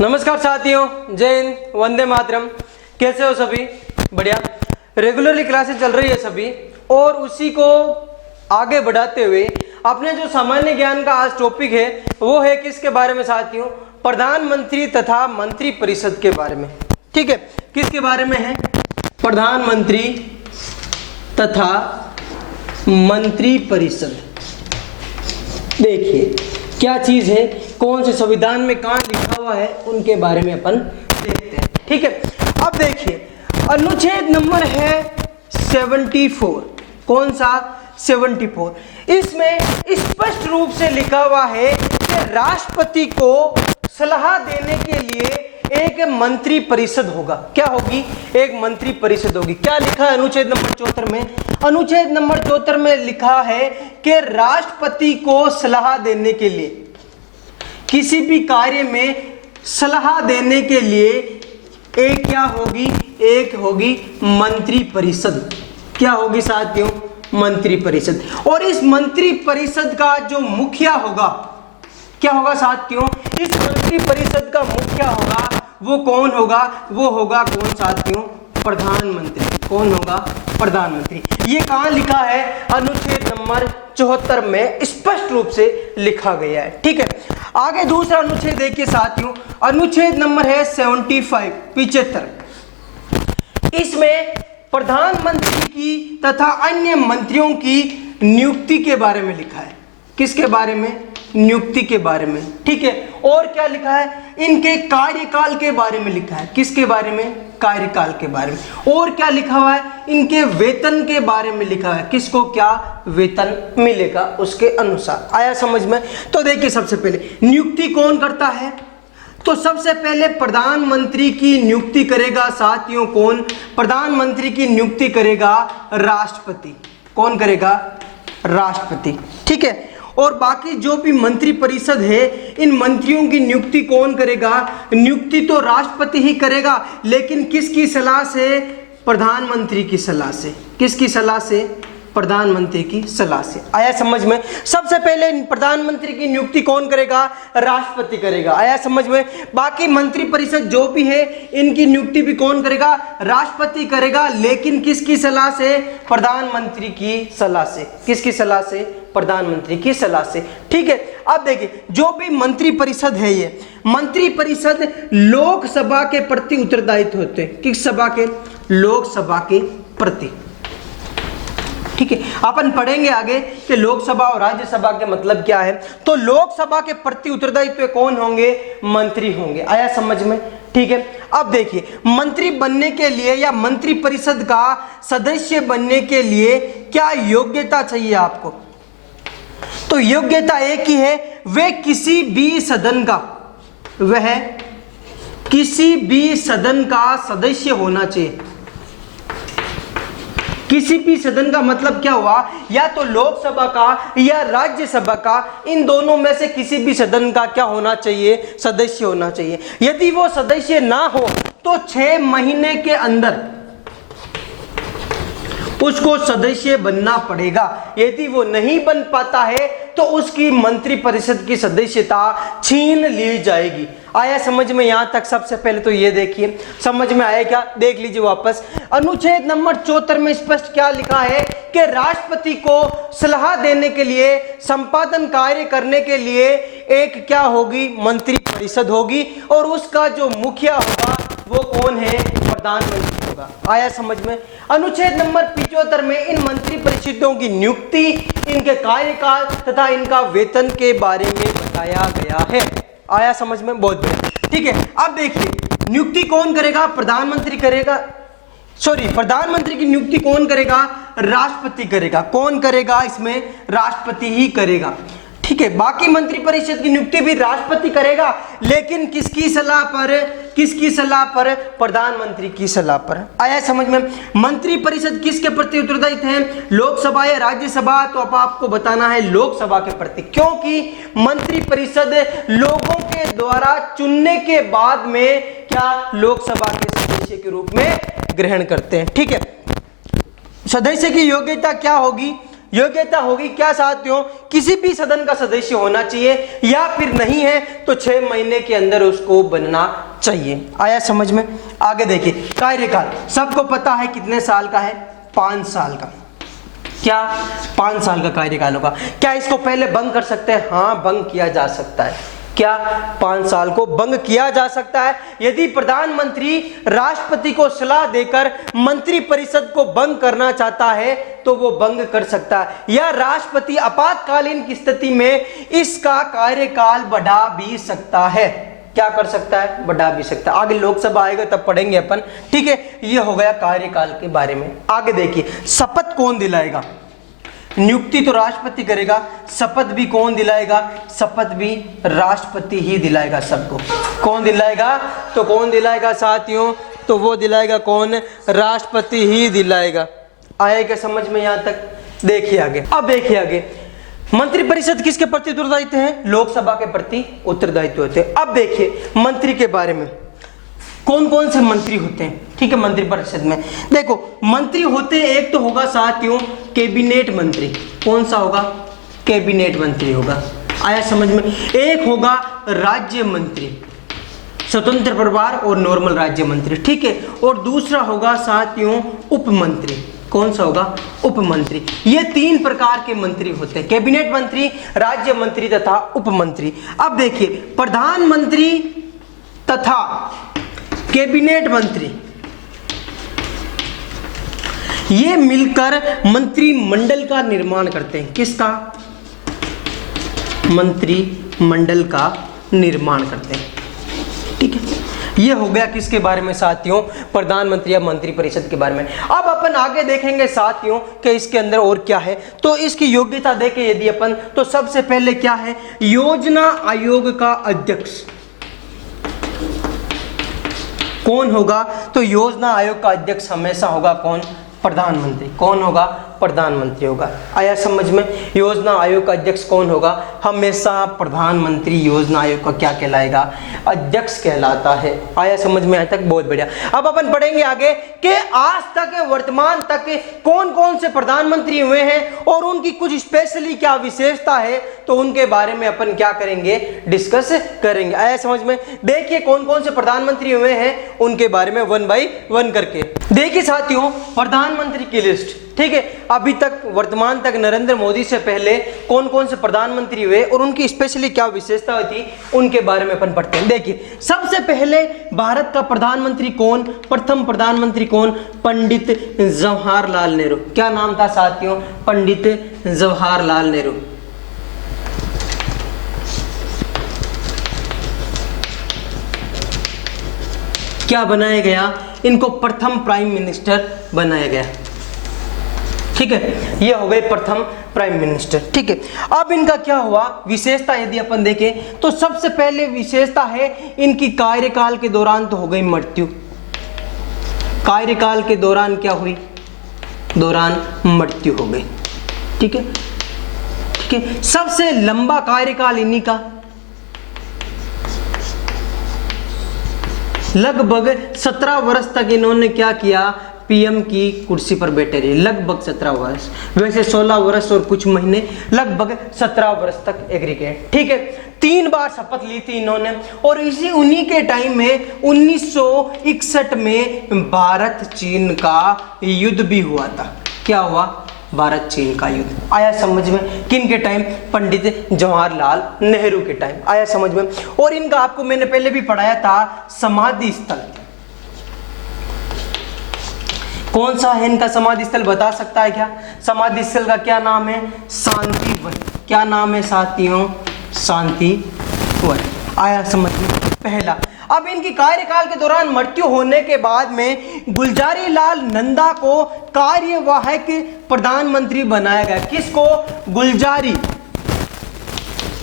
नमस्कार साथियों, जय हिंद, वंदे मातरम। कैसे हो सभी? बढ़िया। रेगुलरली क्लासेस चल रही है सभी, और उसी को आगे बढ़ाते हुए अपने जो सामान्य ज्ञान का आज टॉपिक है वो है किसके बारे में साथियों? प्रधानमंत्री तथा मंत्री परिषद के बारे में। ठीक है, किसके बारे में है? प्रधानमंत्री तथा मंत्री परिषद। देखिए क्या चीज है, कौन से संविधान में कहां लिखा हुआ है, उनके बारे में अपन देखते हैं। ठीक है, अब देखिए अनुच्छेद नंबर है 74। कौन सा? 74। इसमें स्पष्ट रूप से लिखा हुआ है कि राष्ट्रपति को सलाह देने के लिए एक मंत्री परिषद होगा। क्या होगी? एक मंत्री परिषद होगी। क्या लिखा है अनुच्छेद नंबर 74 में? अनुच्छेद नंबर 74 में लिखा है कि राष्ट्रपति को सलाह देने के लिए, किसी भी कार्य में सलाह देने के लिए एक क्या होगी? एक होगी मंत्री परिषद। क्या होगी साथियों? मंत्री परिषद। और इस मंत्री परिषद का जो मुखिया होगा, क्या होगा साथियों? इस मंत्री परिषद का मुखिया होगा, वो कौन होगा? वो होगा कौन साथियों? प्रधानमंत्री। कौन होगा? प्रधानमंत्री। ये कहां लिखा है? अनुच्छेद नंबर 74 में स्पष्ट रूप से लिखा गया है। ठीक है, आगे दूसरा अनुच्छेद देखिए साथियों, अनुच्छेद नंबर है 75। इसमें प्रधानमंत्री की तथा अन्य मंत्रियों की नियुक्ति के बारे में लिखा है। किसके बारे में? नियुक्ति के बारे में। ठीक है, और क्या लिखा है? इनके कार्यकाल के बारे में लिखा है। किसके बारे में? कार्यकाल के बारे में। और क्या लिखा हुआ है? इनके वेतन के बारे में लिखा है। किसको क्या वेतन मिलेगा उसके अनुसार। आया समझ में? तो देखिए सबसे पहले नियुक्ति कौन करता है? तो सबसे पहले प्रधानमंत्री की नियुक्ति करेगा साथियों कौन? प्रधानमंत्री की नियुक्ति करेगा राष्ट्रपति। कौन करेगा? राष्ट्रपति। ठीक है, और बाकी जो भी मंत्री परिषद है, इन मंत्रियों की नियुक्ति कौन करेगा? नियुक्ति तो राष्ट्रपति ही करेगा, लेकिन किसकी सलाह से? प्रधानमंत्री की सलाह से। किसकी सलाह से? प्रधानमंत्री की सलाह से। आया समझ में? सबसे पहले प्रधानमंत्री की नियुक्ति कौन करेगा? राष्ट्रपति करेगा। आया समझ में? बाकी मंत्री परिषद जो भी है, इनकी नियुक्ति भी कौन करेगा? राष्ट्रपति करेगा, लेकिन किसकी सलाह से? प्रधानमंत्री की सलाह से। किसकी सलाह से? प्रधानमंत्री की सलाह से। ठीक है, अब देखिए जो भी मंत्री परिषद है, ये मंत्री परिषद लोकसभा के प्रति उत्तरदायित्व होते हैं। किस सभा के? लोकसभा के प्रति। ठीक है, अपन पढ़ेंगे आगे कि लोकसभा और राज्यसभा के मतलब क्या है। तो लोकसभा के प्रति उत्तरदायित्व कौन होंगे? मंत्री होंगे। आया समझ में? ठीक है, अब देखिए मंत्री बनने के लिए या मंत्री परिषद का सदस्य बनने के लिए क्या योग्यता चाहिए आपको? तो योग्यता एक ही है, वह किसी भी सदन का, वह किसी भी सदन का सदस्य होना चाहिए। किसी भी सदन का मतलब क्या हुआ? या तो लोकसभा का या राज्यसभा का, इन दोनों में से किसी भी सदन का क्या होना चाहिए? सदस्य होना चाहिए। यदि वो सदस्य ना हो तो 6 महीने के अंदर उसको सदस्य बनना पड़ेगा। यदि वो नहीं बन पाता है तो उसकी मंत्री परिषद की सदस्यता छीन ली जाएगी। आया समझ में? यहां तक सबसे पहले तो ये देखिए, समझ में आया क्या? देख लीजिए वापस। अनुच्छेद नंबर 74 में स्पष्ट क्या लिखा है कि राष्ट्रपति को सलाह देने के लिए, संपादन कार्य करने के लिए एक क्या होगी? मंत्री परिषद होगी, और उसका जो मुखिया होगा वो कौन है? प्रधानमंत्री होगा। आया समझ में? अनुच्छेद नंबर 75 में इन मंत्री परिषदों की नियुक्ति, इनके कार्यकाल तथा इनका वेतन के बारे में बताया गया है। आया समझ में? बहुत बढ़िया। ठीक है, अब देखिए नियुक्ति कौन करेगा? प्रधानमंत्री करेगा। प्रधानमंत्री की नियुक्ति कौन करेगा? राष्ट्रपति करेगा। कौन करेगा इसमें? राष्ट्रपति ही करेगा। ठीक है, बाकी मंत्री परिषद की नियुक्ति भी राष्ट्रपति करेगा, लेकिन किसकी सलाह पर? किसकी सलाह पर? प्रधानमंत्री की सलाह पर। आया समझ में? मंत्री परिषद किसके प्रति उत्तरदायित्व है? लोकसभा या राज्यसभा? तो अब आपको बताना है लोकसभा के प्रति, क्योंकि मंत्री परिषद लोगों के द्वारा चुनने के बाद में क्या लोकसभा के सदस्य के रूप में ग्रहण करते हैं। ठीक है, सदस्य की योग्यता क्या होगी? योग्यता होगी क्या साथियों, किसी भी सदन का सदस्य होना चाहिए या फिर नहीं है तो 6 महीने के अंदर उसको बनना चाहिए। आया समझ में? आगे देखिए, कार्यकाल सबको पता है कितने साल का है, 5 साल का। क्या 5 साल का कार्यकाल होगा। क्या इसको पहले भंग कर सकते हैं? हाँ, भंग किया जा सकता है। क्या 5 साल को भंग किया जा सकता है? यदि प्रधानमंत्री राष्ट्रपति को सलाह देकर मंत्रिपरिषद को भंग करना चाहता है तो वो भंग कर सकता है, या राष्ट्रपति आपातकालीन की स्थिति में इसका कार्यकाल बढ़ा भी सकता है। क्या कर सकता है? बढ़ा भी सकता है। आगे लोकसभा आएगा तब पढ़ेंगे अपन, ठीक है। ये हो गया कार्यकाल के बारे में। आगे देखिए, शपथ कौन दिलाएगा? नियुक्ति तो राष्ट्रपति करेगा, शपथ भी कौन दिलाएगा? शपथ भी राष्ट्रपति ही दिलाएगा सबको। कौन दिलाएगा? तो कौन दिलाएगा साथियों? तो वो दिलाएगा कौन? राष्ट्रपति ही दिलाएगा। आएगा समझ में यहां तक? देखिए आगे। अब देखिए आगे, मंत्रिपरिषद किसके प्रति उत्तरदायित्व है? लोकसभा के प्रति उत्तरदायित्व होते हैं। अब देखिए मंत्री के बारे में, कौन कौन से मंत्री होते हैं, ठीक है। मंत्रिपरिषद में देखो मंत्री होते हैं, एक तो होगा साथियों कैबिनेट मंत्री। कौन सा होगा? कैबिनेट मंत्री होगा। आया समझ में? एक होगा राज्य मंत्री, स्वतंत्र प्रभार और नॉर्मल राज्य मंत्री, ठीक है। और दूसरा होगा साथियों उप मंत्री। कौन सा होगा? उप मंत्री। ये 3 प्रकार के मंत्री होते हैं, कैबिनेट मंत्री, राज्य मंत्री तथा उप मंत्री। अब देखिए, प्रधानमंत्री तथा कैबिनेट मंत्री ये मिलकर मंत्रिमंडल का निर्माण करते हैं। किसका? मंत्रिमंडल का निर्माण करते हैं, ठीक है। ये हो गया किसके बारे में साथियों? प्रधानमंत्री या मंत्रिपरिषद के बारे में। अब अपन आगे देखेंगे साथियों कि इसके अंदर और क्या है। तो इसकी योग्यता देखें यदि अपन, तो सबसे पहले क्या है? योजना आयोग का अध्यक्ष कौन होगा? तो योजना आयोग का अध्यक्ष हमेशा होगा कौन? प्रधानमंत्री। कौन होगा? प्रधानमंत्री होगा। आया समझ में? योजना आयोग का अध्यक्ष कौन होगा? हमेशा प्रधानमंत्री योजना आयोग का क्या कहलाएगा? अध्यक्ष कहलाता है। आया समझ में? आज तक बहुत बढ़िया। अब अपन पढ़ेंगे आगे कि आज तक वर्तमान तक कौन कौन से प्रधानमंत्री हुए हैं और उनकी कुछ स्पेशली क्या विशेषता है, तो उनके बारे में अपन क्या करेंगे? डिस्कस करेंगे। आया समझ में? देखिए कौन कौन से प्रधानमंत्री हुए हैं उनके बारे में 1 बाय 1 करके देखिए साथियों। प्रधानमंत्री की लिस्ट, ठीक है। अभी तक वर्तमान तक नरेंद्र मोदी से पहले कौन कौन से प्रधानमंत्री हुए और उनकी स्पेशली क्या विशेषता थी उनके बारे में अपन पढ़ते हैं। देखिए सबसे पहले भारत का प्रधानमंत्री कौन? प्रथम प्रधानमंत्री कौन? पंडित जवाहरलाल नेहरू। क्या नाम था साथियों? पंडित जवाहरलाल नेहरू। क्या बनाया गया? इनको प्रथम प्राइम मिनिस्टर बनाया गया, ठीक है। ये हो गए प्रथम प्राइम मिनिस्टर, ठीक है। अब इनका क्या हुआ विशेषता यदि अपन देखें तो सबसे पहले विशेषता है इनकी कार्यकाल के दौरान तो हो गई मृत्यु। कार्यकाल के दौरान क्या हुई? दौरान मृत्यु हो गई, ठीक है, ठीक है। सबसे लंबा कार्यकाल इन्हीं का, लगभग 17 वर्ष तक इन्होंने क्या किया? पीएम की कुर्सी पर बैठे रहे, लगभग 17 वर्ष। वैसे 16 वर्ष और कुछ महीने, लगभग 17 वर्ष तक एग्रीगेट, ठीक है। 3 बार शपथ ली थी इन्होंने। और इसी उन्हीं के टाइम में 1961 में भारत चीन का युद्ध भी हुआ था। क्या हुआ? भारत चीन का युद्ध। आया समझ में? किन के टाइम? पंडित जवाहरलाल नेहरू के टाइम। आया समझ में? और इनका आपको मैंने पहले भी पढ़ाया था समाधि स्थल। कौन सा है इनका समाधि स्थल? बता सकता है क्या? समाधि स्थल का क्या नाम है? शांतिवन। क्या नाम है साथियों? शांतिवन। आया समझ में? पहला। अब इनकी कार्यकाल के दौरान मृत्यु होने के बाद में गुलजारी लाल नंदा को कार्यवाहक प्रधानमंत्री बनाया गया। किसको?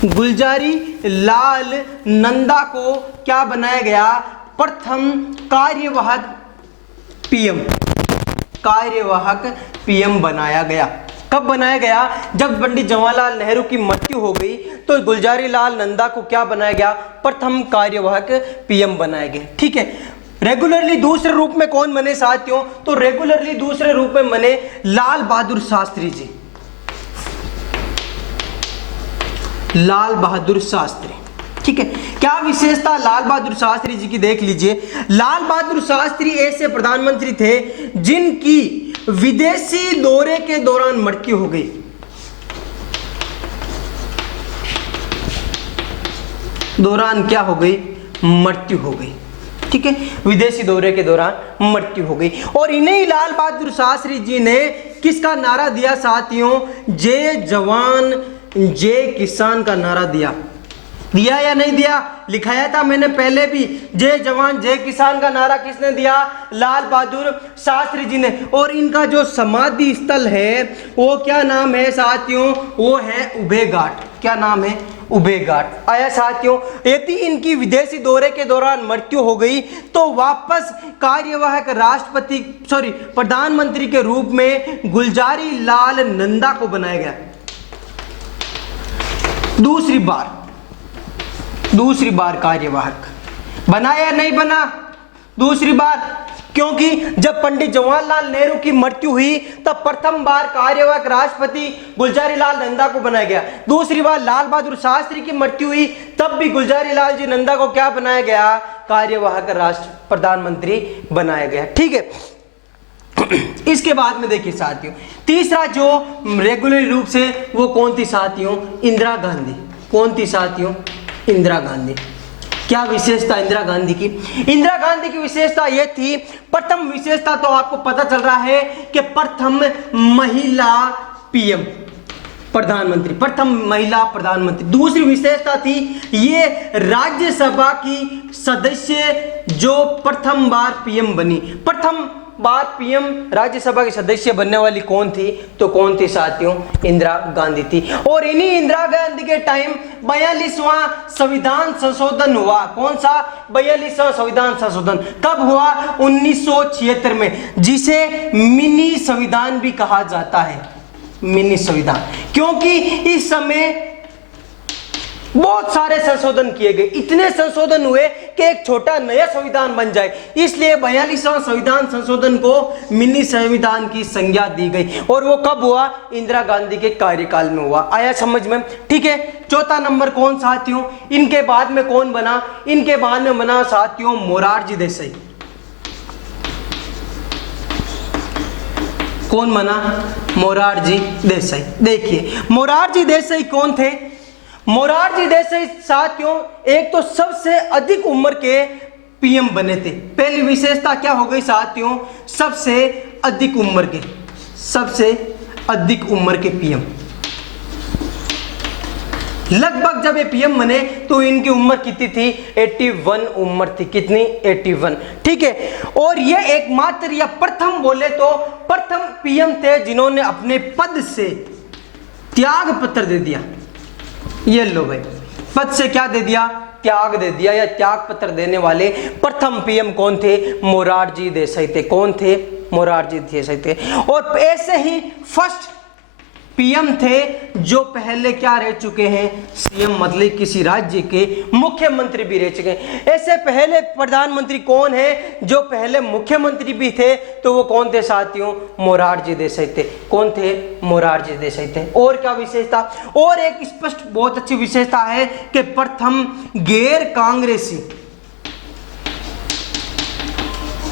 गुलजारी लाल नंदा को क्या बनाया गया? प्रथम कार्यवाहक पीएम बनाया गया। कब बनाया गया? जब पंडित जवाहरलाल नेहरू की मृत्यु हो गई तो गुलजारी लाल नंदा को क्या बनाया गया? प्रथम कार्यवाहक पीएम बनाया गया, ठीक है। रेगुलरली दूसरे रूप में कौन बने साथियों? तो रेगुलरली दूसरे रूप में बने लाल बहादुर शास्त्री जी। लाल बहादुर शास्त्री। ठीक है, क्या विशेषता लाल बहादुर शास्त्री जी की देख लीजिए। लाल बहादुर शास्त्री ऐसे प्रधानमंत्री थे जिनकी विदेशी दौरे के दौरान मृत्यु हो गई। दौरान क्या हो गई? मृत्यु हो गई। ठीक है, विदेशी दौरे के दौरान मृत्यु हो गई। और इन्हीं लाल बहादुर शास्त्री जी ने किसका नारा दिया साथियों? जय जवान जय किसान का नारा दिया। दिया या नहीं दिया? लिखाया था मैंने पहले भी, जय जवान जय किसान का नारा किसने दिया? लाल बहादुर शास्त्री जी ने। और इनका जो समाधि स्थल है वो क्या नाम है साथियों? वो है उभय घाट। क्या नाम है? उभय घाट। आया साथियों, यदि इनकी विदेशी दौरे के दौरान मृत्यु हो गई तो वापस कार्यवाहक राष्ट्रपति प्रधानमंत्री के रूप में गुलजारी लाल नंदा को बनाया गया। दूसरी बार कार्यवाहक बना या नहीं बना? दूसरी बार, क्योंकि जब पंडित जवाहरलाल नेहरू की मृत्यु हुई तब प्रथम बार कार्यवाहक राष्ट्रपति गुलजारी लाल नंदा को बनाया गया। दूसरी बार लाल बहादुर शास्त्री की मृत्यु हुई तब भी गुलजारी लाल जी नंदा को क्या बनाया गया? कार्यवाहक राष्ट्र प्रधानमंत्री बनाया गया। ठीक है, इसके बाद में देखिए साथियों, तीसरा जो रेगुलर रूप से वो कौन थी साथियों? इंदिरा गांधी। कौन थी साथियों? इंदिरा गांधी। क्या विशेषता इंदिरा गांधी की? इंदिरा गांधी की विशेषता यह थी, प्रथम विशेषता तो आपको पता चल रहा है कि प्रथम महिला पीएम प्रधानमंत्री, प्रथम महिला प्रधानमंत्री। दूसरी विशेषता थी ये राज्यसभा की सदस्य जो प्रथम बार पीएम बनी। प्रथम बार पीएम राज्यसभा के सदस्य बनने वाली कौन थी? तो कौन थी साथियों? इंदिरा गांधी थी। और इन्हीं इंदिरा गांधी के टाइम 42वां संविधान संशोधन हुआ। कौन सा? 42वां संविधान संशोधन कब हुआ? 1976 में, जिसे मिनी संविधान भी कहा जाता है। मिनी संविधान, क्योंकि इस समय बहुत सारे संशोधन किए गए, इतने संशोधन हुए कि एक छोटा नया संविधान बन जाए, इसलिए 42वां संविधान संशोधन को मिनी संविधान की संज्ञा दी गई। और वो कब हुआ? इंदिरा गांधी के कार्यकाल में हुआ। आया समझ में? ठीक है, चौथा नंबर कौन साथियों? इनके बाद में कौन बना? इनके बाद में बना साथियों मोरारजी देसाई। कौन बना? मोरारजी देसाई। देखिए मोरारजी देसाई कौन थे? मोरारजी देसाई साथियों एक तो सबसे अधिक उम्र के पीएम बने थे। पहली विशेषता क्या हो गई साथियों? सबसे अधिक उम्र के पीएम। लगभग जब ये पीएम बने तो इनकी उम्र कितनी थी? 81 उम्र थी। कितनी? 81। ठीक है, और ये एकमात्र या प्रथम बोले तो प्रथम पीएम थे जिन्होंने अपने पद से त्याग पत्र दे दिया। ये लो भाई, पद से क्या दे दिया? त्याग दे दिया, या त्याग पत्र देने वाले प्रथम पीएम कौन थे? मोरारजी देसाई थे। कौन थे? मोरारजी देसाई थे। और ऐसे ही फर्स्ट पीएम थे जो पहले क्या रह चुके हैं? सीएम, मतलब किसी राज्य के मुख्यमंत्री भी रह चुके हैं। ऐसे पहले प्रधानमंत्री कौन है जो पहले मुख्यमंत्री भी थे? तो वो कौन थे साथियों? मोरारजी देसाई थे। कौन थे? मोरारजी देसाई थे। और क्या विशेषता? और एक स्पष्ट बहुत अच्छी विशेषता है कि प्रथम गैर कांग्रेसी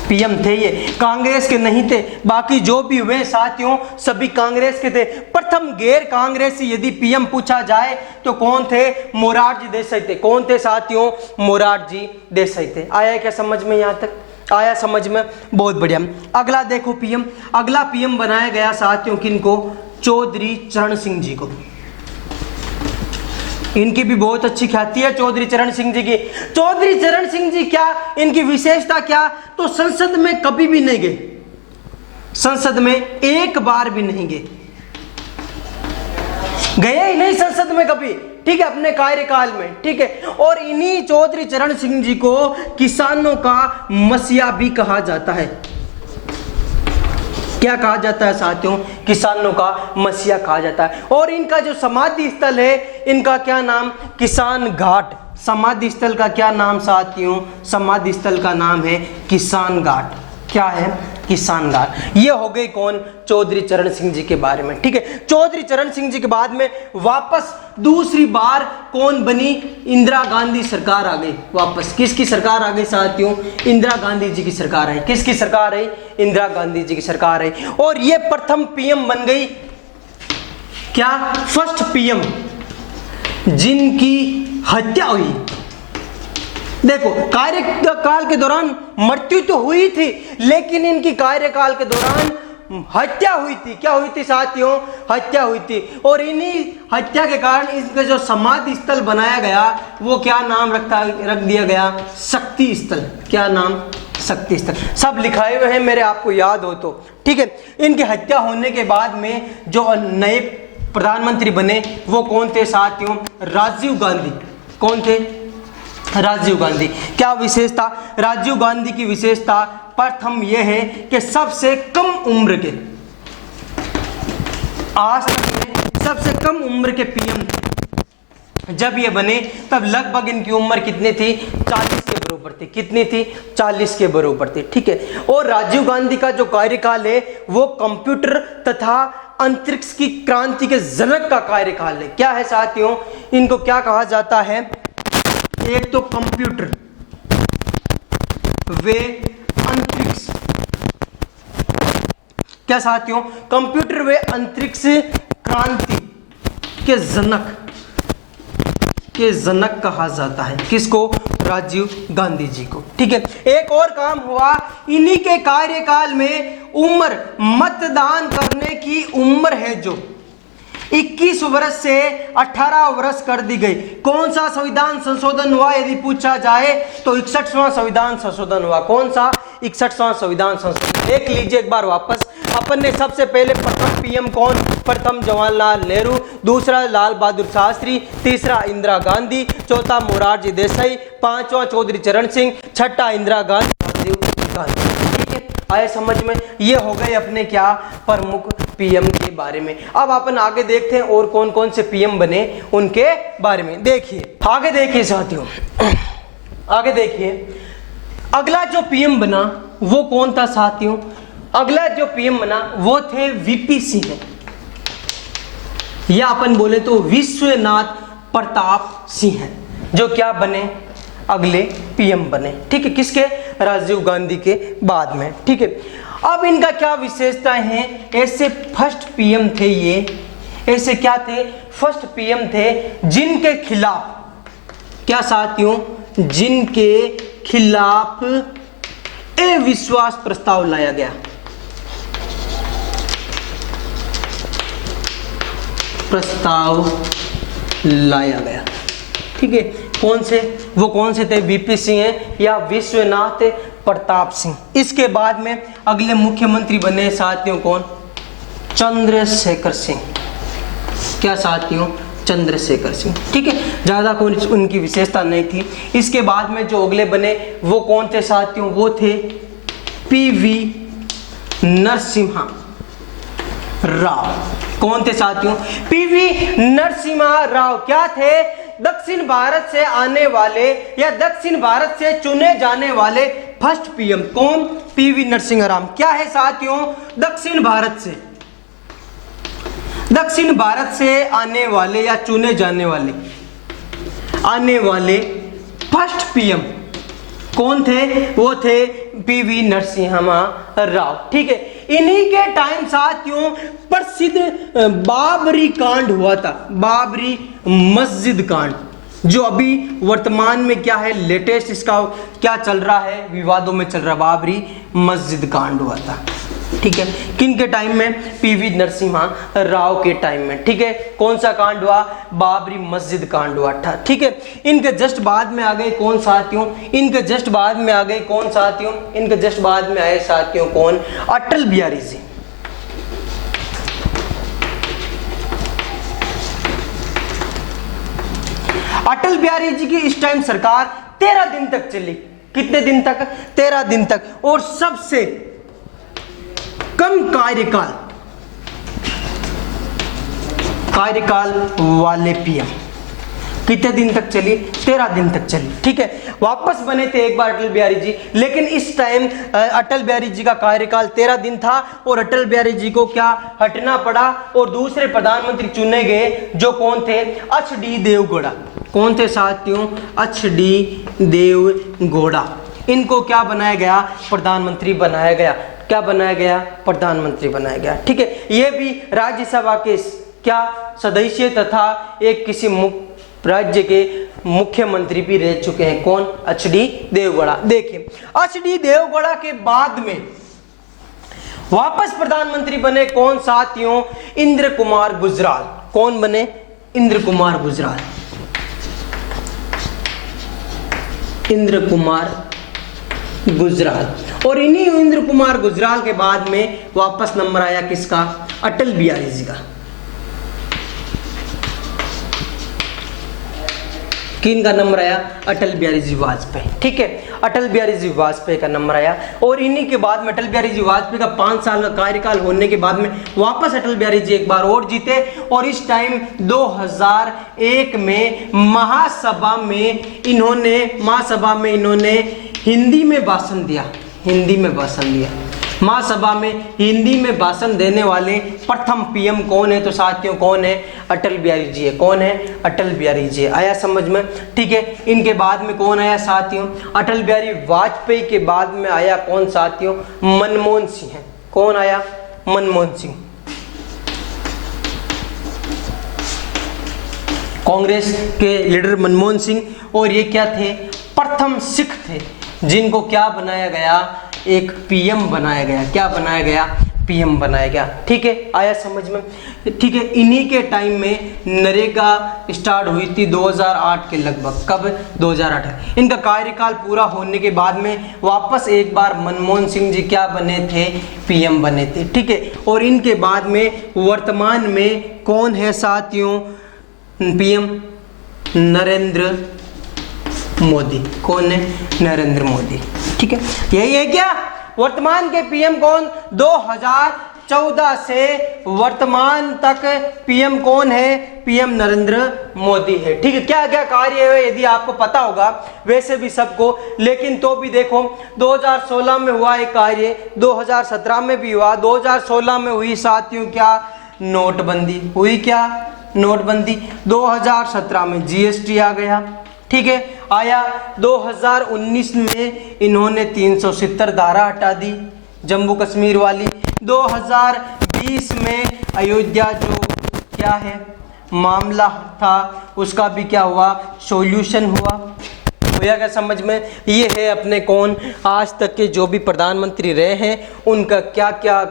पीएम थे। ये कांग्रेस के नहीं थे, बाकी जो भी हुए साथियों सभी कांग्रेस के थे। प्रथम गैर कांग्रेसी यदि पीएम पूछा जाए तो कौन थे? मोरारजी देसाई थे। कौन थे साथियों? मोरारजी देसाई थे। आया क्या समझ में? यहां तक आया समझ में? बहुत बढ़िया। अगला देखो पीएम, अगला पीएम बनाया गया साथियों किनको? चौधरी चरण सिंह जी को। इनकी भी बहुत अच्छी ख्याति है चौधरी चरण सिंह जी की। चौधरी चरण सिंह जी क्या, इनकी विशेषता क्या? तो संसद में कभी भी नहीं गए, संसद में एक बार भी नहीं गए, गए ही नहीं संसद में कभी। ठीक है, अपने कार्यकाल में। ठीक है, और इन्हीं चौधरी चरण सिंह जी को किसानों का मसीहा भी कहा जाता है। क्या कहा जाता है साथियों? किसानों का मसीहा कहा जाता है। और इनका जो समाधि स्थल है, इनका क्या नाम? किसान घाट। समाधि स्थल का क्या नाम साथियों? समाधि स्थल का नाम है किसान घाट। क्या है? किसानदार। ये हो गई कौन? चौधरी चरण सिंह जी के बारे में। ठीक है, चौधरी चरण सिंह जी के बाद में वापस दूसरी बार कौन बनी? इंदिरा गांधी सरकार आ गई वापस। किसकी सरकार आ गई साथियों? इंदिरा गांधी जी की सरकार आई। किसकी सरकार आई? इंदिरा गांधी जी की सरकार आई। और ये प्रथम पीएम बन गई, क्या? फर्स्ट पीएम जिनकी हत्या हुई। देखो, कार्यकाल के दौरान मृत्यु तो हुई थी, लेकिन इनकी कार्यकाल के दौरान हत्या हुई थी। क्या हुई थी साथियों? हत्या हुई थी। और इन्हीं हत्या के कारण इसका जो समाधि स्थल बनाया गया वो क्या नाम रख दिया गया? शक्ति स्थल। क्या नाम? शक्ति स्थल। सब लिखाए हुए हैं मेरे, आपको याद हो तो। ठीक है, इनकी हत्या होने के बाद में जो नए प्रधानमंत्री बने वो कौन थे साथियों? राजीव गांधी। कौन थे? राजीव गांधी। क्या विशेषता? राजीव गांधी की विशेषता प्रथम यह है कि सबसे कम उम्र के, आज तक सबसे कम उम्र के पीएम थे। जब ये बने तब लगभग इनकी उम्र कितनी थी? 40 के बराबर थी। कितनी थी? 40 के बराबर थी। ठीक है, और राजीव गांधी का जो कार्यकाल है वो कंप्यूटर तथा अंतरिक्ष की क्रांति के जनक का कार्यकाल है। क्या है साथियों? इनको क्या कहा जाता है? एक तो कंप्यूटर वे अंतरिक्ष। क्या साथियों? कंप्यूटर वे अंतरिक्ष क्रांति के जनक कहा जाता है। किसको? राजीव गांधी जी को। ठीक है, एक और काम हुआ इन्हीं के कार्यकाल में, उम्र, मतदान करने की उम्र है जो 21 वर्ष से 18 वर्ष कर दी गई। कौन सा संविधान संशोधन हुआ यदि पूछा जाए तो 61वां संविधान संशोधन हुआ। कौन सा? 61वां संविधान संशोधन। देख लीजिए एक बार वापस। अपन ने सबसे पहले प्रथम पीएम कौन? प्रथम जवाहरलाल नेहरू, दूसरा लाल बहादुर शास्त्री, तीसरा इंदिरा गांधी, चौथा मोरारजी देसाई, पांचवा चौधरी चरण सिंह, छठा इंदिरा गांधी, राजीव गांधी। ठीक है, आए समझ में? ये हो गए अपने क्या? प्रमुख पीएम के बारे में। अब अपन आगे देखते हैं और कौन कौन से पीएम बने उनके बारे में। देखिए, आगे देखिए साथियों, आगे देखिए। अगला जो पीएम बना वो कौन था साथियों? अगला जो पीएम बना वो थे वीपी सिंह, या अपन बोले तो विश्वनाथ प्रताप सिंह, जो क्या बने? अगले पीएम बने। ठीक है, किसके? राजीव गांधी के बाद में। ठीक है, अब इनका क्या विशेषताएं हैं? ऐसे फर्स्ट पीएम थे ये, ऐसे क्या थे? फर्स्ट पीएम थे जिनके खिलाफ, क्या साथियों? जिनके खिलाफ अविश्वास प्रस्ताव लाया गया। ठीक है, कौन से? वो कौन से थे? वीपी सिंह है या विश्वनाथ प्रताप सिंह। इसके बाद में अगले मुख्यमंत्री बने साथियों कौन? चंद्रशेखर सिंह। क्या साथियों? चंद्रशेखर सिंह। ठीक है, ज्यादा कोई उनकी विशेषता नहीं थी। इसके बाद में जो अगले बने वो कौन थे साथियों? वो थे पीवी नरसिम्हा राव। कौन थे साथियों? पीवी नरसिम्हा राव। क्या थे? दक्षिण भारत से आने वाले या दक्षिण भारत से चुने जाने वाले फर्स्ट पीएम। कौन? पीवी नरसिम्हा राव। क्या है साथियों? दक्षिण भारत से आने वाले या चुने जाने वाले फर्स्ट पीएम कौन थे? वो थे पीवी नरसिम्हा राव। ठीक है, इन्हीं के टाइम साथियों प्रसिद्ध बाबरी कांड हुआ था, बाबरी मस्जिद कांड, जो अभी वर्तमान में क्या है? लेटेस्ट इसका क्या चल रहा है? विवादों में चल रहा, बाबरी मस्जिद कांड हुआ था। ठीक है, किन के टाइम में? पीवी नरसिम्हा राव के टाइम में। ठीक है, कौन सा कांड हुआ? बाबरी मस्जिद कांड हुआ था। ठीक है, इनके जस्ट बाद में आ गए कौन साथियों? इनके जस्ट बाद में आ गए कौन साथियों? इनके जस्ट बाद में आए साथियों कौन? अटल बिहारी जी। अटल बिहारी जी की इस टाइम सरकार 13 दिन तक चली। कितने दिन तक? 13 दिन तक। और सबसे कम कार्यकाल वाले पीएम कितने दिन तक चली? 13 दिन तक चली। ठीक है, वापस बने थे एक बार अटल बिहारी जी, लेकिन इस टाइम अटल बिहारी जी का कार्यकाल 13 दिन था और अटल बिहारी जी को क्या हटना पड़ा और दूसरे प्रधानमंत्री चुने गए, जो कौन थे? एच.डी. देवगौड़ा। कौन थे साथियों? एच.डी. देवगौड़ा। इनको क्या बनाया गया? प्रधानमंत्री बनाया गया। क्या बनाया गया? प्रधानमंत्री बनाया गया। ठीक है, ये भी राज्यसभा के क्या सदस्य तथा एक किसी राज्य के मुख्यमंत्री भी रह चुके हैं। कौन? एच.डी. देवगौड़ा। देखिए, एच.डी. देवगौड़ा के बाद में वापस प्रधानमंत्री बने कौन साथियों? इंद्र कुमार गुजराल। कौन बने? इंद्र कुमार गुजराल। इंद्र कुमार गुजराल। और इन्हीं इंद्र कुमार गुजराल के बाद में वापस नंबर आया किसका? अटल बिहारी जी का। किन का नंबर आया? अटल बिहारी जी वाजपेयी। ठीक है, अटल बिहारी जी वाजपेयी का नंबर आया। और इन्हीं के बाद में अटल बिहारी जी वाजपेयी का 5 साल का कार्यकाल होने के बाद में वापस अटल बिहारी जी एक बार और जीते और इस टाइम 2001 में महासभा में इन्होंने हिंदी में भाषण दिया। हिंदी में भाषण दिया। महासभा में हिंदी में भाषण देने वाले प्रथम पीएम कौन है? तो साथियों कौन है? अटल बिहारी जी है। कौन है? अटल बिहारी जी। आया समझ में? ठीक है, इनके बाद में कौन आया साथियों? अटल बिहारी वाजपेयी के बाद में आया कौन साथियों? मनमोहन सिंह है। कौन आया? मनमोहन सिंह। कांग्रेस के लीडर मनमोहन सिंह, और ये क्या थे? प्रथम सिख थे जिनको क्या बनाया गया? एक पीएम बनाया गया। क्या बनाया गया? पीएम बनाया गया। ठीक है, आया समझ में? ठीक है, इन्हीं के टाइम में नरेगा स्टार्ट हुई थी 2008 के लगभग। कब? 2008। इनका कार्यकाल पूरा होने के बाद में वापस एक बार मनमोहन सिंह जी क्या बने थे? पीएम बने थे। ठीक है, और इनके बाद में वर्तमान में कौन है साथियों पीएम? नरेंद्र मोदी। कौन है? नरेंद्र मोदी। ठीक है, यही है क्या वर्तमान के पीएम? कौन? 2014 से वर्तमान तक पीएम कौन है? पीएम नरेंद्र मोदी है। ठीक है, क्या क्या कार्य है यदि आपको पता होगा, वैसे भी सबको, लेकिन तो भी देखो 2016 में हुआ एक कार्य, 2017 में भी हुआ, 2016 में हुई साथियों क्या? नोटबंदी हुई। क्या? नोटबंदी। 2017 में जीएसटी आ गया। ठीक है, आया 2019 में इन्होंने 370 धारा हटा दी जम्मू कश्मीर वाली। 2020 में अयोध्या जो क्या है मामला था उसका भी क्या हुआ? सॉल्यूशन हुआ। होया क्या समझ में? ये है अपने कौन आज तक के जो भी प्रधानमंत्री रहे हैं उनका क्या क्या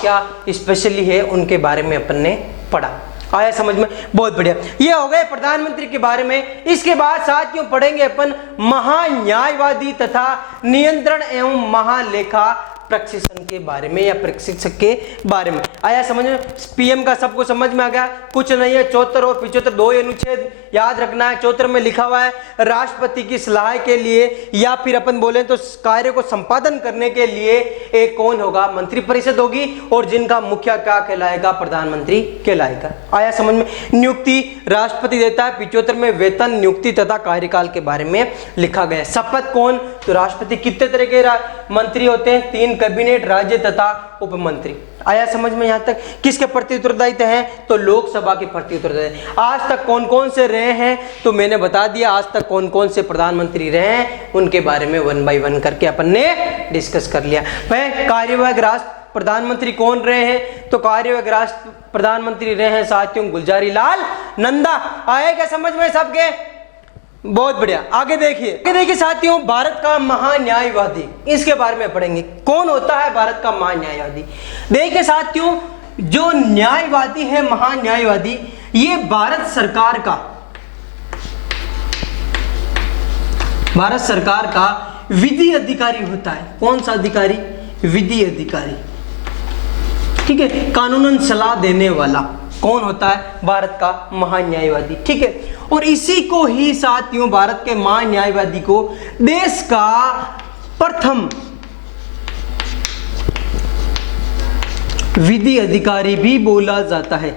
क्या स्पेशली है उनके बारे में अपन ने पढ़ा। आया समझ में? बहुत बढ़िया। ये हो गए प्रधानमंत्री के बारे में। इसके बाद साथियों पढ़ेंगे अपन महान्यायवादी तथा नियंत्रण एवं महालेखा प्रशिक्षण के बारे में या प्रशिक्षक के बारे में। आया समझ में? पीएम का सबको समझ में आ गया? कुछ नहीं है, 74 और 75 दो अनुच्छेद याद रखना है। 74 में लिखा हुआ है राष्ट्रपति की सलाह के लिए या फिर अपन बोले तो कार्य को संपादन करने के लिए एक कौन होगा? मंत्रिपरिषद होगी और जिनका मुखिया क्या कहलाएगा? प्रधानमंत्री कहलाएगा। आया समझ में? नियुक्ति राष्ट्रपति देता है। 75 में वेतन, नियुक्ति तथा कार्यकाल के बारे में लिखा गया। शपथ कौन? तो राष्ट्रपति। कितने तरह के मंत्री होते हैं? 3 कैबिनेट, राज्य तथा उप मंत्री। आया समझ में? यहां तक किसके प्रति उत्तरदायित्व है? तो लोकसभा के प्रति उत्तरदायित्व। आज तक कौन कौन से रहे हैं तो मैंने बता दिया। आज तक कौन कौन से प्रधानमंत्री रहे हैं उनके बारे में 1 बाय 1 करके अपन ने डिस्कस कर लिया। वह कार्यवाहक राष्ट्र प्रधानमंत्री कौन रहे हैं? तो कार्यवाहक राष्ट्र प्रधानमंत्री रहे हैं साथियों गुलजारी लाल नंदा। आए क्या समझ में सबके? बहुत बढ़िया। आगे देखिए साथियों, भारत का महान्यायवादी, इसके बारे में पढ़ेंगे। कौन होता है भारत का महान्यायवादी? देखिए साथियों, जो न्यायवादी है महान्यायवादी, ये भारत सरकार का विधि अधिकारी होता है। कौन सा अधिकारी? विधि अधिकारी। ठीक है, कानूनन सलाह देने वाला कौन होता है? भारत का महान्यायवादी। ठीक है, और इसी को ही साथियों भारत के महान्यायवादी को देश का प्रथम विधि अधिकारी भी बोला जाता है।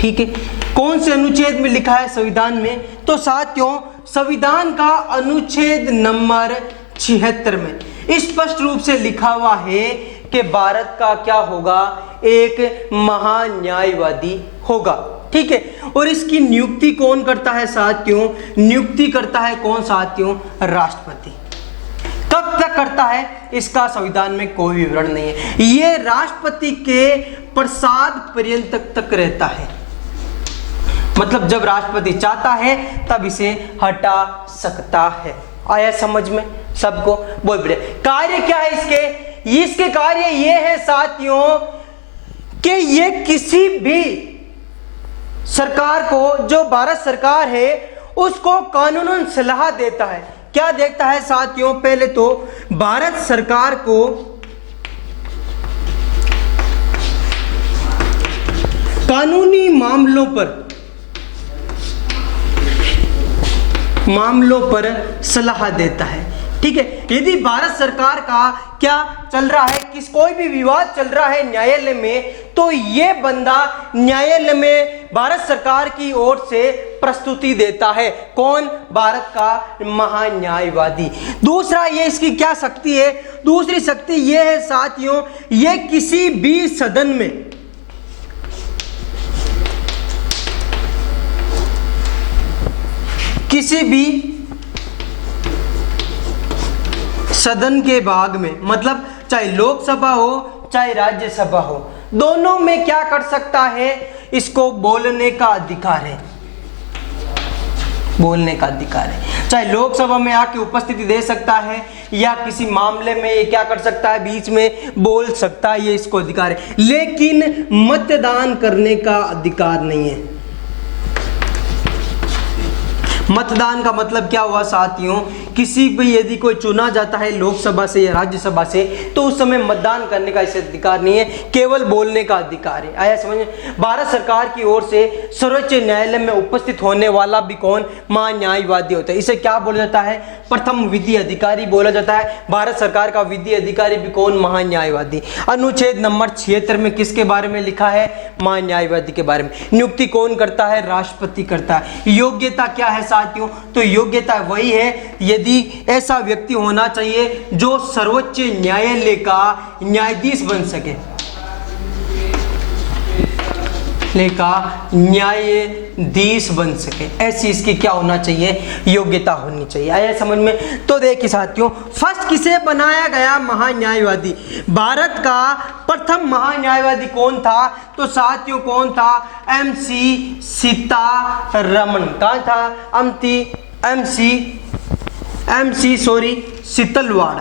ठीक है, कौन से अनुच्छेद में लिखा है संविधान में? तो साथियों संविधान का अनुच्छेद नंबर 76 में स्पष्ट रूप से लिखा हुआ है कि भारत का क्या होगा? एक महान्यायवादी होगा। ठीक है, और इसकी नियुक्ति कौन करता है साथियों? नियुक्ति करता है कौन साथियों? राष्ट्रपति। कब तक करता है इसका संविधान में कोई विवरण नहीं है। ये राष्ट्रपति के प्रसाद पर्यंत तक रहता है, मतलब जब राष्ट्रपति चाहता है तब इसे हटा सकता है। आया समझ में सबको? बहुत बढ़िया। कार्य क्या है इसके कार्य ये है साथियों कि ये किसी भी सरकार को, जो भारत सरकार है, उसको कानूनन सलाह देता है। क्या देखता है साथियों? पहले तो भारत सरकार को कानूनी मामलों पर सलाह देता है। ठीक है, यदि भारत सरकार का क्या चल रहा है, कोई भी विवाद चल रहा है न्यायालय में, तो ये बंदा न्यायालय में भारत सरकार की ओर से प्रस्तुति देता है। कौन? भारत का महान्यायवादी। दूसरा ये इसकी क्या शक्ति है? दूसरी शक्ति ये है साथियों, ये किसी भी सदन में किसी भी सदन के भाग में, मतलब चाहे लोकसभा हो चाहे राज्यसभा हो, दोनों में क्या कर सकता है? इसको बोलने का अधिकार है। बोलने का अधिकार है। चाहे लोकसभा में आके उपस्थिति दे सकता है या किसी मामले में ये क्या कर सकता है? बीच में बोल सकता है, ये इसको अधिकार है। लेकिन मतदान करने का अधिकार नहीं है। मतदान का मतलब क्या हुआ साथियों? किसी भी यदि कोई चुना जाता है लोकसभा से या राज्यसभा से, तो उस समय मतदान करने का इसे अधिकार नहीं है, केवल बोलने का अधिकार है। आया समझ? भारत सरकार की ओर से सर्वोच्च न्यायालय में उपस्थित होने वाला भी कौन? महान्यायवादी होता है। इसे क्या बोला जाता है? प्रथम विधि अधिकारी बोला जाता है। भारत सरकार का विधि अधिकारी भी कौन? महान्यायवादी। अनुच्छेद नंबर 76 में किसके बारे में लिखा है? महान्यायवादी के बारे में। नियुक्ति कौन करता है? राष्ट्रपति करता है। योग्यता क्या है साथियों? तो योग्यता वही है, यदि ऐसा व्यक्ति होना चाहिए जो सर्वोच्च न्यायालय का न्यायाधीश बन सके, न्यायाधीश बन सके, ऐसी इसकी क्या होना चाहिए? योग्यता होनी चाहिए। आया समझ में? तो देखिए साथियों, फर्स्ट किसे बनाया गया महान्यायवादी? भारत का प्रथम महान्यायवादी कौन था? तो साथियों कौन था? MC सीतारमण। कहाँ था? MC सीतलवाड़।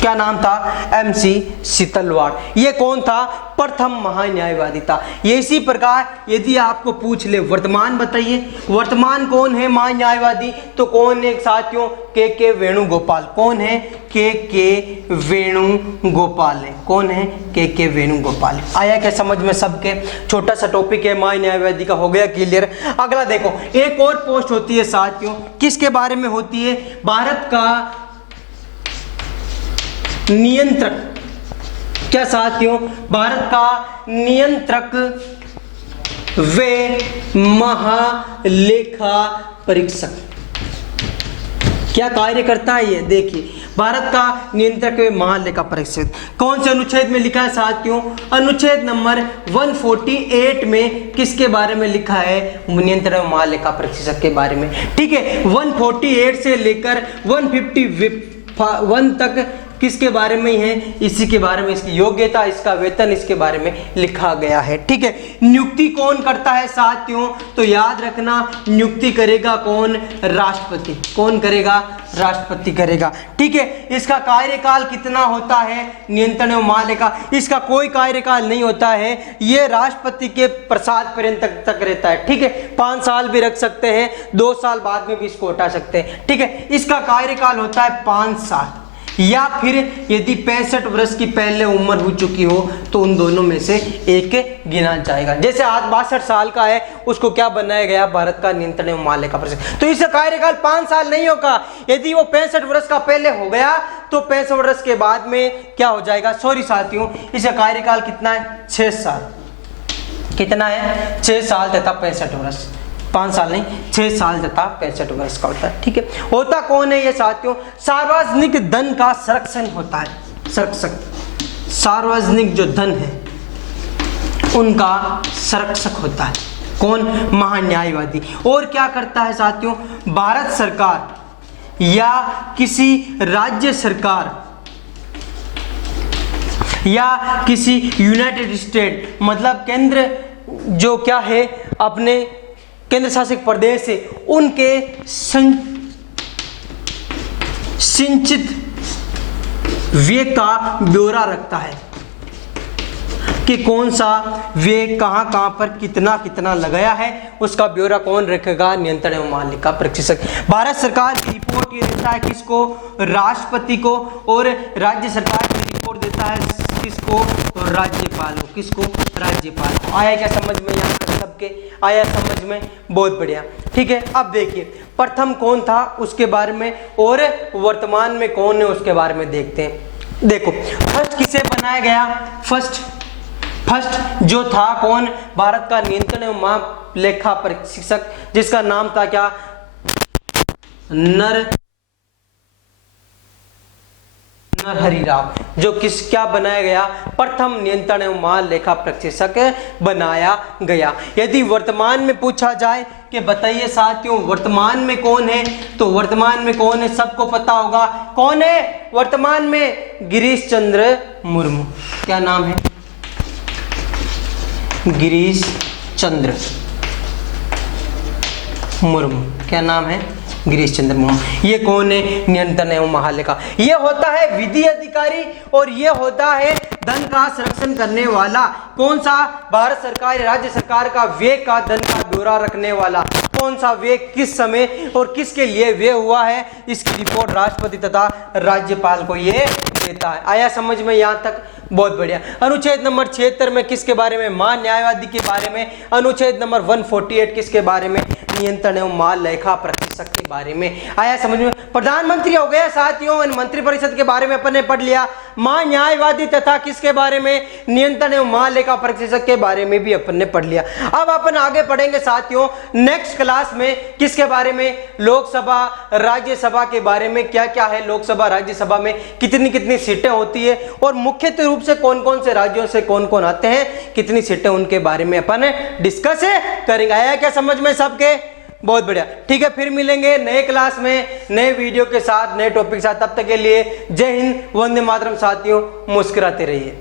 क्या नाम था? MC सीतलवाड़। ये कौन था? प्रथम महान्यायवादी था। ये इसी प्रकार यदि आपको पूछ ले वर्तमान बताइए, वर्तमान कौन है महान्यायवादी? तो कौन है साथियों? के वेणुगोपाल। कौन है? के वेणुगोपाल है। कौन है? के वेणुगोपाल। आया क्या समझ में सबके? छोटा सा टॉपिक है महान्यायवादी का, हो गया क्लियर। अगला देखो, एक और पोस्ट होती है साथियों, किसके बारे में होती है? भारत का नियंत्रक। क्या साथियों? भारत का नियंत्रक व महालेखा परीक्षक। क्या कार्य करता है ये? देखिए, भारत का नियंत्रक व महालेखा परीक्षक कौन से अनुच्छेद में लिखा है साथियों? अनुच्छेद नंबर 148 में किसके बारे में लिखा है? नियंत्रक व महालेखा परीक्षक के बारे में। ठीक है, 148 से लेकर 151 तक किसके बारे में ही है? इसी के बारे में, इसकी योग्यता, इसका वेतन, इसके बारे में लिखा गया है। ठीक है, नियुक्ति कौन करता है साथियों? तो याद रखना, नियुक्ति करेगा कौन? राष्ट्रपति। कौन करेगा? राष्ट्रपति करेगा। ठीक है, इसका कार्यकाल कितना होता है? नियंत्रण एवं महालेखा, इसका कोई कार्यकाल नहीं होता है, ये राष्ट्रपति के प्रसाद पर्यंत तक रहता है। ठीक है, 5 साल भी रख सकते हैं, 2 साल बाद में भी इसको हटा सकते हैं। ठीक है, इसका कार्यकाल होता है 5 साल, या फिर यदि 65 वर्ष की पहले उम्र हो चुकी हो तो उन दोनों में से एक गिना जाएगा। जैसे आज 62 साल का है, उसको क्या बनाया गया? भारत का नियंत्रण एवं महालेखा परीक्षक। तो इसका कार्यकाल 5 साल नहीं होगा। यदि वो 65 वर्ष का पहले हो गया तो 65 वर्ष के बाद में क्या हो जाएगा? सॉरी साथियों, इसका कार्यकाल कितना है? 6 साल। कितना है 6 साल तथा 65 वर्ष, 5 साल नहीं 6 साल तथा 65 वर्ष का होता है। ठीक है, होता कौन है ये साथियों? सार्वजनिक धन का संरक्षण होता है, संरक्षक, सार्वजनिक जो धन है उनका संरक्षक होता है कौन? महान्यायवादी। और क्या करता है साथियों? भारत सरकार या किसी राज्य सरकार या किसी यूनाइटेड स्टेट, मतलब केंद्र जो क्या है अपने केंद्र शासित प्रदेश से, उनके संचित व्यय का ब्यौरा रखता है कि कौन सा व्यय कहां कहां पर कितना कितना लगाया है, उसका ब्यौरा कौन रखेगा? नियंत्रण एवं महालेखा परीक्षक। भारत सरकार की रिपोर्ट ये देता है किसको? राष्ट्रपति को, और राज्य सरकार की रिपोर्ट देता है किसको? तो राज्यपाल को। किसको? राज्यपाल को। आया क्या समझ में? यहाँ तक सबके आया समझ में? बहुत बढ़िया। ठीक है, अब देखिए प्रथम कौन था उसके बारे में और वर्तमान में कौन है उसके बारे में देखते हैं। देखो फर्स्ट किसे बनाया गया? फर्स्ट जो था कौन? भारत का नियंत्रण एवं महालेखा परीक्षक, जिसका नाम था क्या? नरहरि राव, जो क्या बनाया गया? प्रथम नियंत्रण एवं महालेखा परीक्षक बनाया गया। यदि वर्तमान में पूछा जाए कि बताइए साथियों वर्तमान में कौन है, तो वर्तमान में कौन है सबको पता होगा। कौन है वर्तमान में? गिरीश चंद्र मुर्मू। क्या नाम है? गिरीश चंद्र मुर्मू। क्या नाम है? गिरीश चंद्र मुर्मू। ये कौन है? नियंत्रण एवं महालेखा। ये होता है विधि अधिकारी और ये होता है धन का संरक्षण करने वाला। कौन सा? भारत सरकार, राज्य सरकार का व्यय का धन का ब्यौरा रखने वाला। कौन सा व्यय किस समय और किसके लिए व्यय हुआ है, इसकी रिपोर्ट राष्ट्रपति तथा राज्यपाल को ये देता है। आया समझ में यहाँ तक? बहुत बढ़िया। अनुच्छेद नंबर 76 में किसके बारे में? महान्यायवादी के बारे में। अनुच्छेद नंबर 148 किसके बारे में? नियंत्रण एवं महालेखा परीक्षक के बारे में। आया समझ में? प्रधानमंत्री हो गया साथियों, मंत्रिपरिषद के बारे में अपन ने पढ़ लिया। महान्यायवादी तथा किसके बारे में? नियंत्रण एवं महालेखा परीक्षक के बारे में भी अपन ने पढ़ लिया। अब अपन आगे पढ़ेंगे साथियों नेक्स्ट क्लास में किसके बारे में? लोकसभा राज्यसभा के बारे में। क्या क्या है लोकसभा राज्यसभा में, कितनी कितनी सीटें होती है और मुख्यतः रूप से कौन कौन से राज्यों से कौन कौन आते हैं, कितनी सीटें, उनके बारे में अपन डिस्कस करेंगे। आया क्या समझ में सबके? बहुत बढ़िया। ठीक है, फिर मिलेंगे नए क्लास में नए वीडियो के साथ, नए टॉपिक के साथ। तब तक के लिए जय हिंद, वंदे मातरम साथियों, मुस्कुराते रहिए।